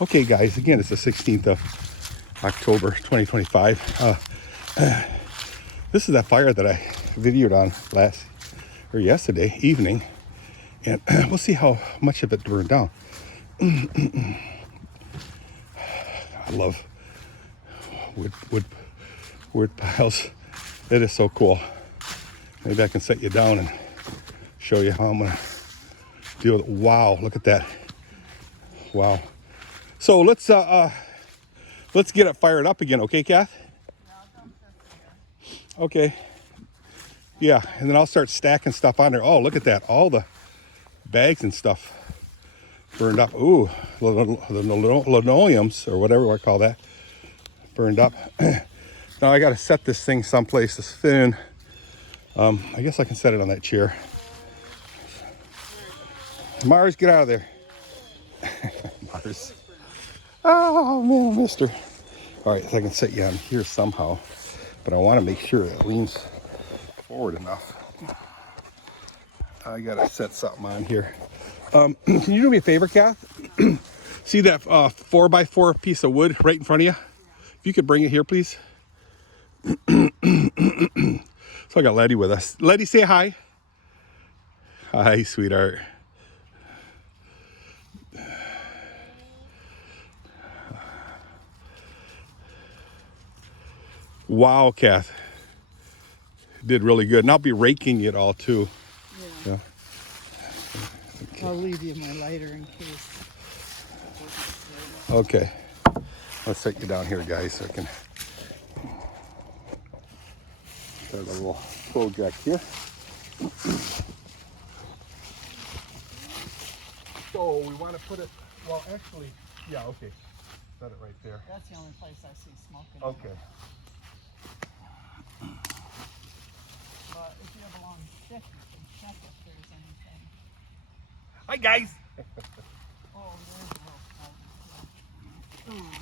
Okay, guys, again, it's the 16th of October, 2025. This is that fire that I videoed on yesterday evening, and we'll see how much of it burned down. I love wood piles. It is so cool. Maybe I can set you down and show you how I'm gonna deal with it. Wow, look at that. Wow. So let's get it fired up again, okay, Kath? Okay. Yeah, and then I'll start stacking stuff on there. Oh, look at that. All the bags and stuff burned up. Ooh, the linoleums, or whatever I call that, burned up. Now I got to set this thing someplace to spin. I guess I can set it on that chair. Mars, get out of there. Mars. Oh, man, mister. All right, so I can set you on here somehow, but I want to make sure it leans forward enough. I got to set something on here. Can you do me a favor, Kath? See that 4x4 piece of wood right in front of you? If you could bring it here, please. So I got Letty with us. Letty, say hi. Hi, sweetheart. Wow, Kath. Did really good. And I'll be raking it all too. Yeah. Yeah. Okay. I'll leave you my lighter in case. Okay. Let's set you down here, guys, so I can start a little project here. So we want to put it, well, actually, yeah, okay. Set it right there. That's the only place I see smoking. Okay. But if you have a long stick, you can check if there's anything. Hi, guys. Oh, there's a little smoke.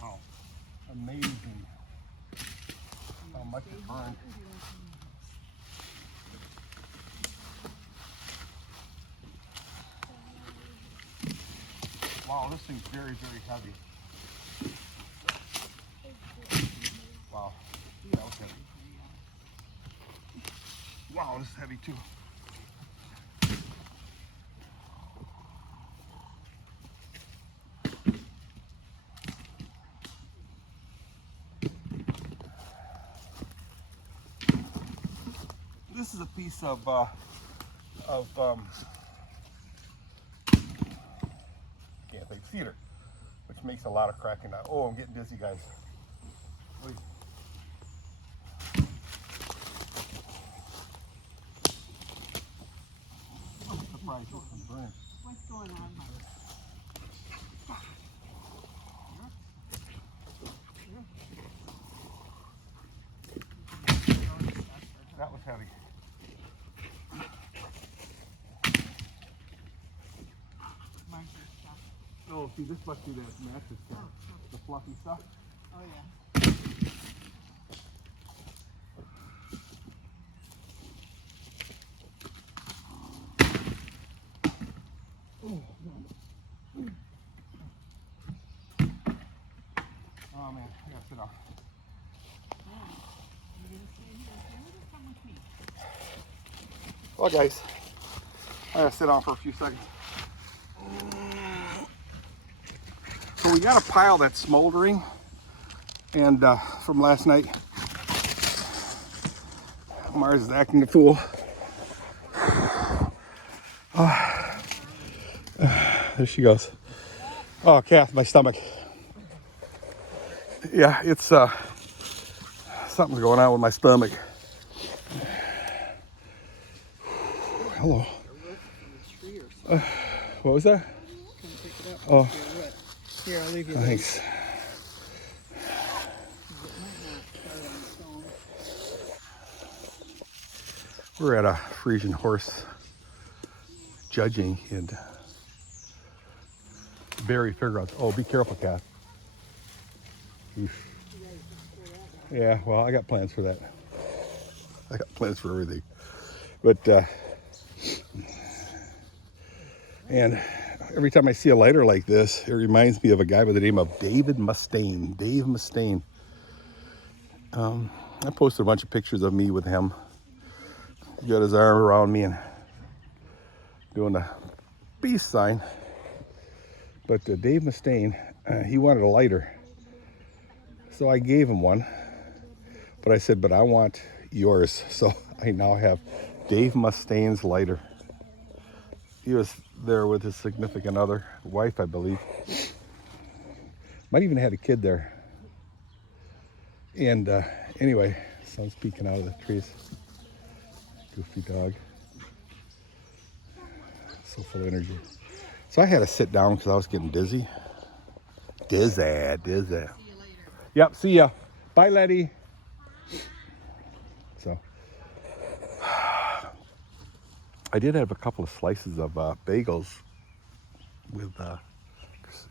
Wow. Amazing how much it burned. Wow, this thing's very, very heavy. Wow. That was heavy. Wow, this is heavy too. This is a piece of can't think, cedar, which makes a lot of cracking out. Oh, I'm getting dizzy, guys. Wait. I'm surprised this is burning. What's going on, Mike? That was heavy. Oh, see, this must be that mattress stuff. The fluffy stuff. Oh, yeah. Oh, man, I gotta sit down. Well, guys, I gotta sit down for a few seconds. So we got a pile that's smoldering, and from last night, Mars is acting a fool. There she goes. Oh, Kath, my stomach. Yeah, it's something's going on with my stomach. Hello. What was that? Oh, here, I'll leave you. thanks. We're at a Frisian horse judging in Barry Fairgrounds. Oh, be careful, Kath. Yeah, well, I got plans for that. I got plans for everything. But, and every time I see a lighter like this, it reminds me of a guy by the name of David Mustaine. Dave Mustaine. I posted a bunch of pictures of me with him. He got his arm around me and doing the peace sign. But Dave Mustaine, he wanted a lighter. So I gave him one. But I said, but I want yours. So I now have Dave Mustaine's lighter. He was there with his significant other, wife, I believe. Might even had a kid there. And anyway, sun's peeking out of the trees. Goofy dog. So full of energy. So I had to sit down because I was getting dizzy. Dizzy. See you later. Yep, see ya. Bye, Letty. So I did have a couple of slices of bagels with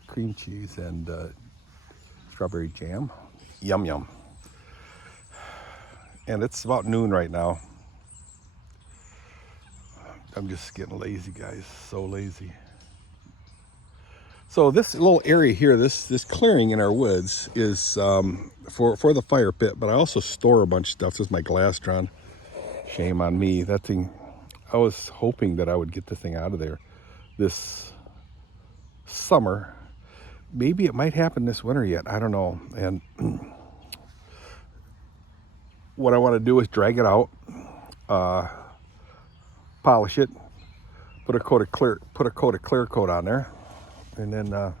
cream cheese and strawberry jam. Yum, yum. And it's about noon right now. I'm just getting lazy, guys. So lazy. So this little area here, this clearing in our woods is for the fire pit, but I also store a bunch of stuff. This is my glass drum. Shame on me. That thing, I was hoping that I would get the thing out of there this summer. Maybe it might happen this winter yet. I don't know. And what I want to do is drag it out, polish it, put a coat of clear coat on there, and then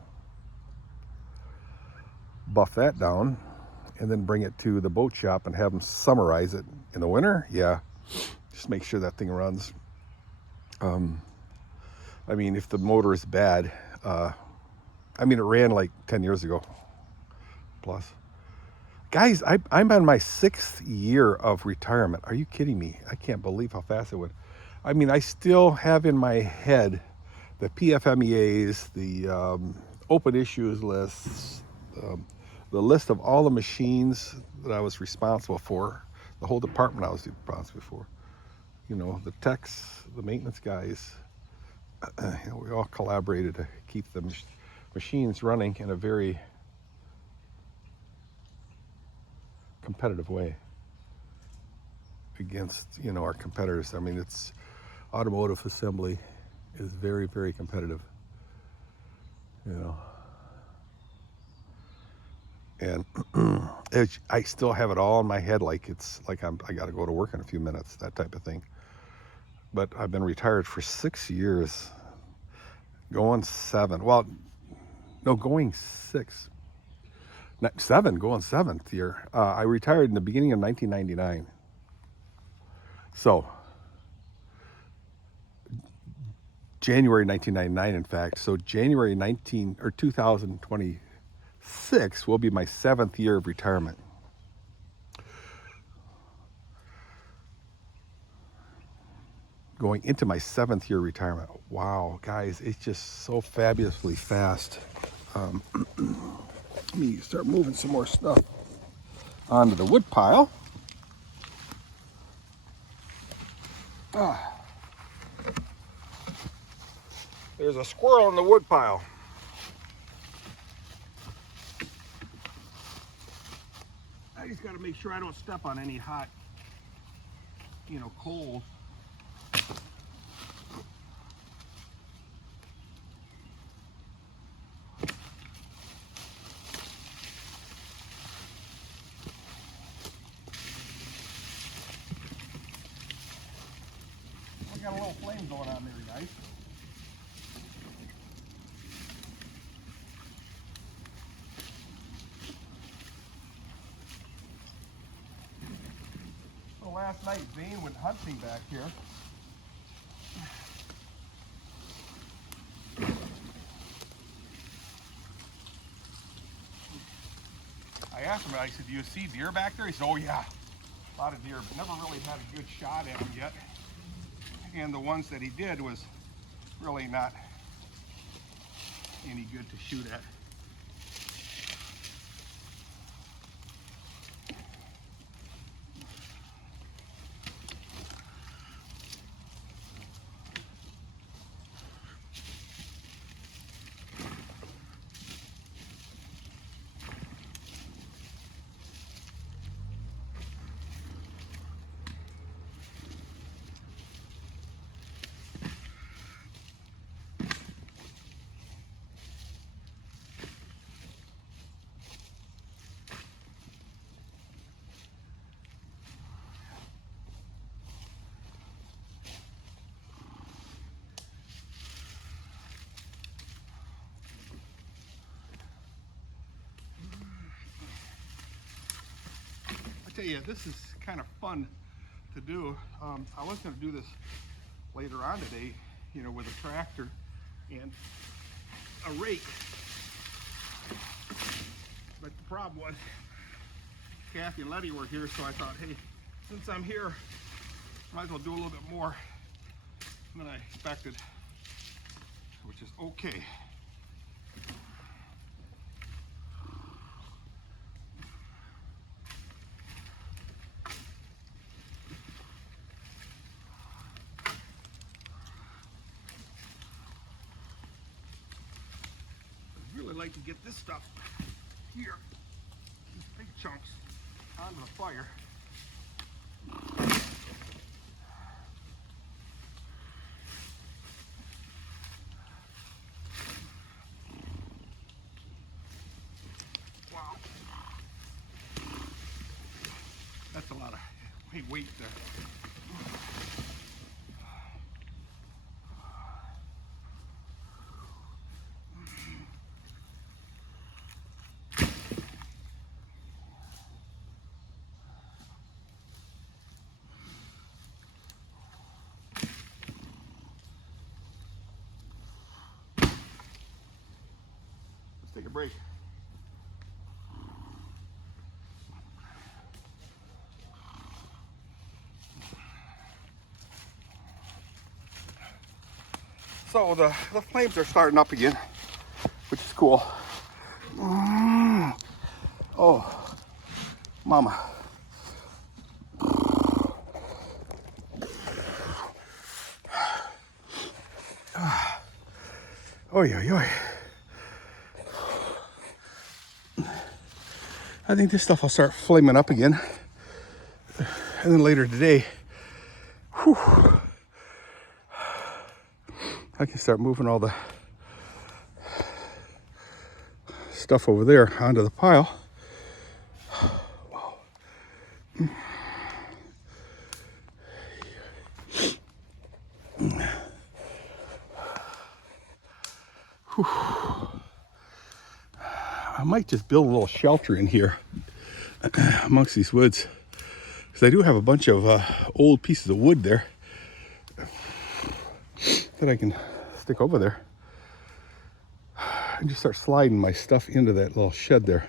buff that down, and then bring it to the boat shop and have them summarize it in the winter. Yeah, just make sure that thing runs. I mean, if the motor is bad, I mean, it ran like 10 years ago plus. Guys, I'm on my 6th year of retirement. Are you kidding me? I can't believe how fast it went. I mean, I still have in my head the PFMEAs, the open issues lists, the list of all the machines that I was responsible for, the whole department I was responsible for. You know, the techs, the maintenance guys, you know, we all collaborated to keep the machines running in a very competitive way against, you know, our competitors. I mean, it's automotive assembly is very, very competitive, you know. And I still have it all in my head, like it's like I got to go to work in a few minutes, that type of thing. But I've been retired for 6 years, going 7. Well, no, going 6. Not 7, going 7th year. I retired in the beginning of 1999. So, January 1999, in fact. So January 2026 will be my 7th year of retirement. Going into my 7th year retirement. Wow, guys, it's just so fabulously fast. Let me start moving some more stuff onto the wood pile. There's a squirrel in the wood pile. I just got to make sure I don't step on any hot, you know, coals. We got a little flame going on there, guys. So last night, Zane went hunting back here. I asked him, I said, do you see deer back there? He said, oh yeah, a lot of deer, but never really had a good shot at them yet. And the ones that he did was really not any good to shoot at. tell you, this is kind of fun to do. I was going to do this later on today, you know, with a tractor and a rake. But the problem was, Kathy and Letty were here, so I thought, hey, since I'm here, might as well do a little bit more than I expected, which is okay. I really like to get this stuff here, these big chunks, onto the fire. Wow, that's a lot of weight there. Take a break. So the flames are starting up again, which is cool. Oh, mama. Oy, oy, oy. I think this stuff will start flaming up again. And then later today, whew, I can start moving all the stuff over there onto the pile. Wow. Whew. I might just build a little shelter in here amongst these woods, because I do have a bunch of old pieces of wood there that I can stick over there and just start sliding my stuff into that little shed there.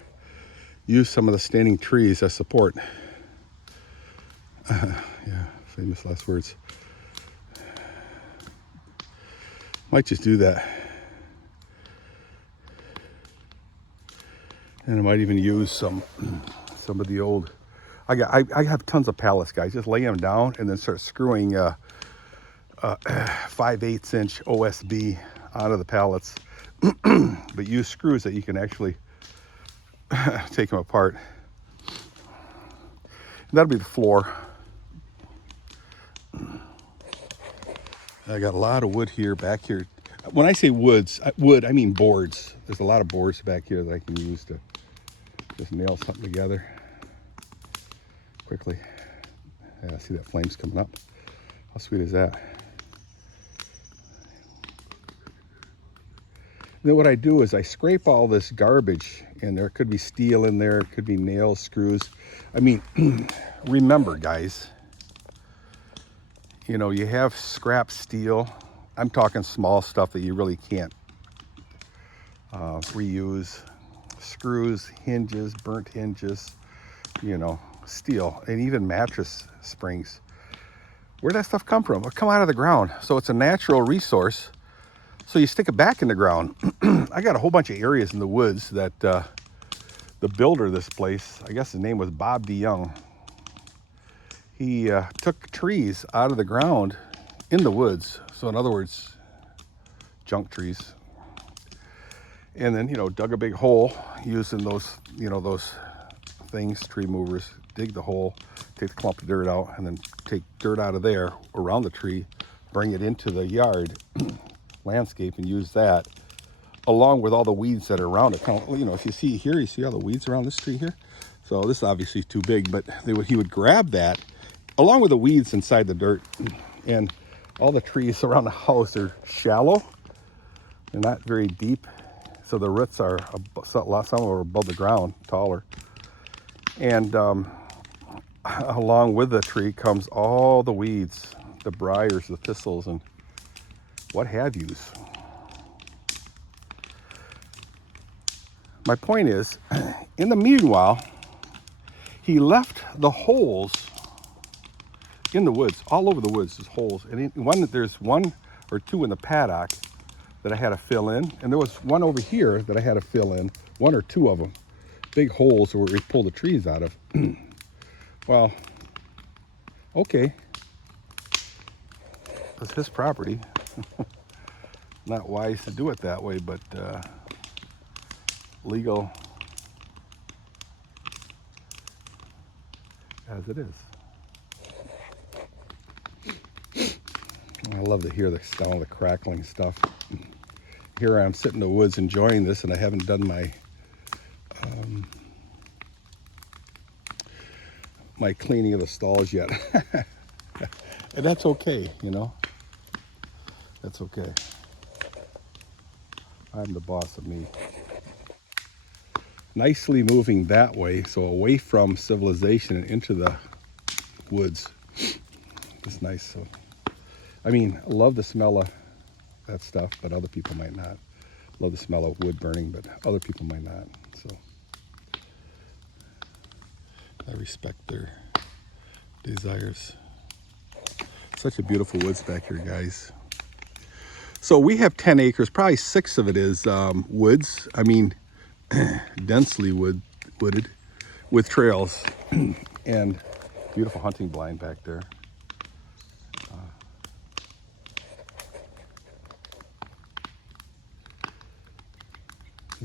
Use some of the standing trees as support. Yeah, famous last words. Might just do that. And I might even use some of the old. I have tons of pallets, guys. Just lay them down and then start screwing 5/8 inch OSB onto the pallets. But use screws that you can actually take them apart. And that'll be the floor. I got a lot of wood here, back here. When I say wood, I mean boards. There's a lot of boards back here that I can use to just nail something together quickly. Yeah, see that flame's coming up. How sweet is that? Then what I do is I scrape all this garbage, and there could be steel in there, it could be nails, screws. I mean, remember, guys, you know, you have scrap steel. I'm talking small stuff that you really can't reuse. Screws, hinges, burnt hinges, you know, steel, and even mattress springs. Where'd that stuff come from? It come out of the ground. So it's a natural resource. So you stick it back in the ground. I got a whole bunch of areas in the woods that the builder of this place, I guess his name was Bob DeYoung, he took trees out of the ground in the woods. So in other words, junk trees. And then, you know, dug a big hole using those, you know, those things, tree movers, dig the hole, take the clump of dirt out, and then take dirt out of there around the tree, bring it into the yard landscape and use that along with all the weeds that are around it. Kind of, you know, if you see here, you see all the weeds around this tree here. So this is obviously too big, but he would grab that along with the weeds inside the dirt. And all the trees around the house are shallow. They're not very deep. So the roots are, some are above the ground, taller. And along with the tree comes all the weeds, the briars, the thistles, and what have yous. My point is, in the meanwhile, he left the holes in the woods, all over the woods, there's holes. And there's one or two in the paddock that I had to fill in. And there was one over here that I had to fill in, one or two of them. Big holes where we pull the trees out of. Well, okay. That's his property. Not wise to do it that way, but legal as it is. I love to hear the sound of the crackling stuff. Here I am sitting in the woods enjoying this, and I haven't done my my cleaning of the stalls yet. And that's okay, you know. That's okay. I'm the boss of me. Nicely moving that way, so away from civilization and into the woods. It's nice. So, I mean, I love the smell of that stuff, but other people might not. Love the smell of wood burning, but other people might not. So I respect their desires. Such a beautiful woods back here, guys. So we have 10 acres, probably 6 of it is woods. I mean, densely wooded with trails and beautiful hunting blind back there.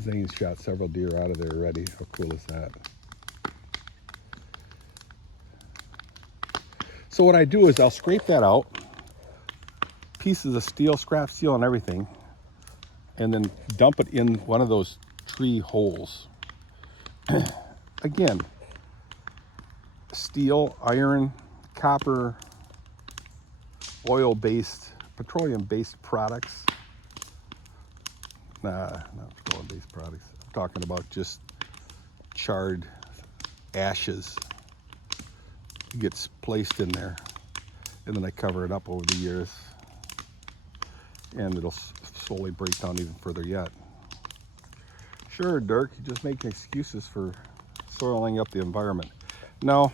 Zane's shot several deer out of there already. How cool is that? So what I do is I'll scrape that out, pieces of steel, scrap steel and everything, and then dump it in one of those tree holes. Again, steel, iron, copper, oil-based, petroleum-based products. Nah, not petroleum-based products. I'm talking about just charred ashes. It gets placed in there, and then I cover it up over the years, and it'll slowly break down even further yet. Sure, Dirk, you're just making excuses for soiling up the environment. No,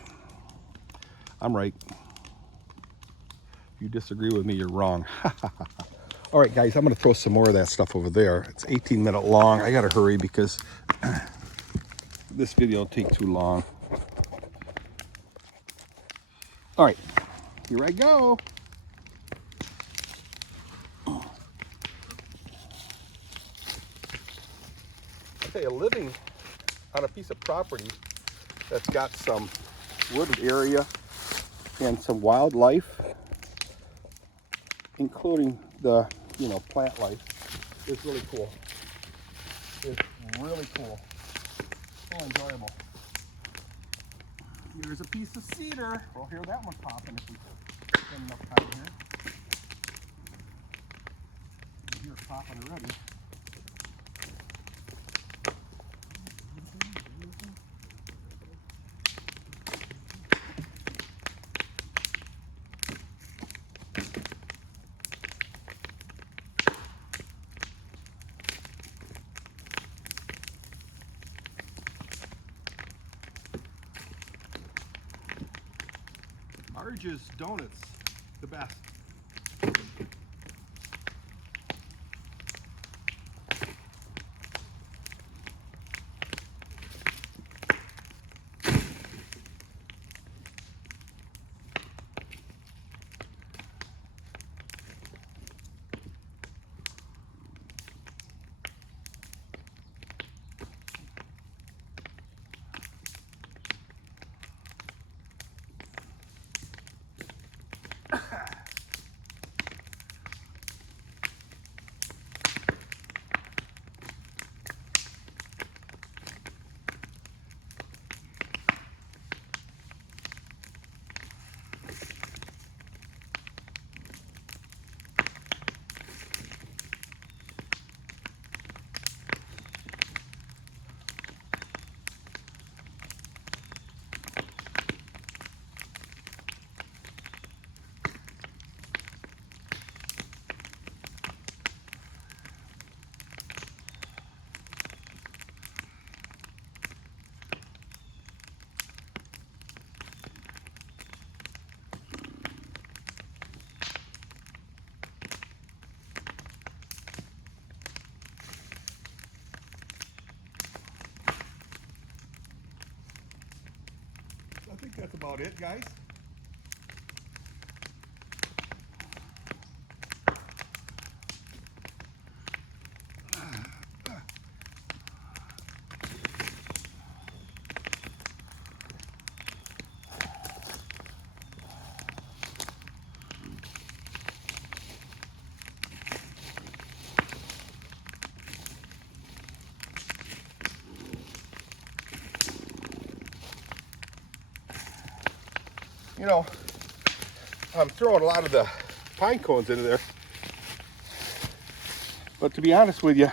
I'm right. If you disagree with me, you're wrong. All right, guys, I'm going to throw some more of that stuff over there. It's 18-minute long. I got to hurry because this video will take too long. All right, here I go. I tell you, living on a piece of property that's got some wooded area and some wildlife, including the, you know, plant life, is really cool. It's really cool. So enjoyable. Here's a piece of cedar. We'll hear that one popping if we spend enough time here. You hear it popping already. Marge's Donuts, the best. about it, guys. You know, I'm throwing a lot of the pine cones into there. But to be honest with you,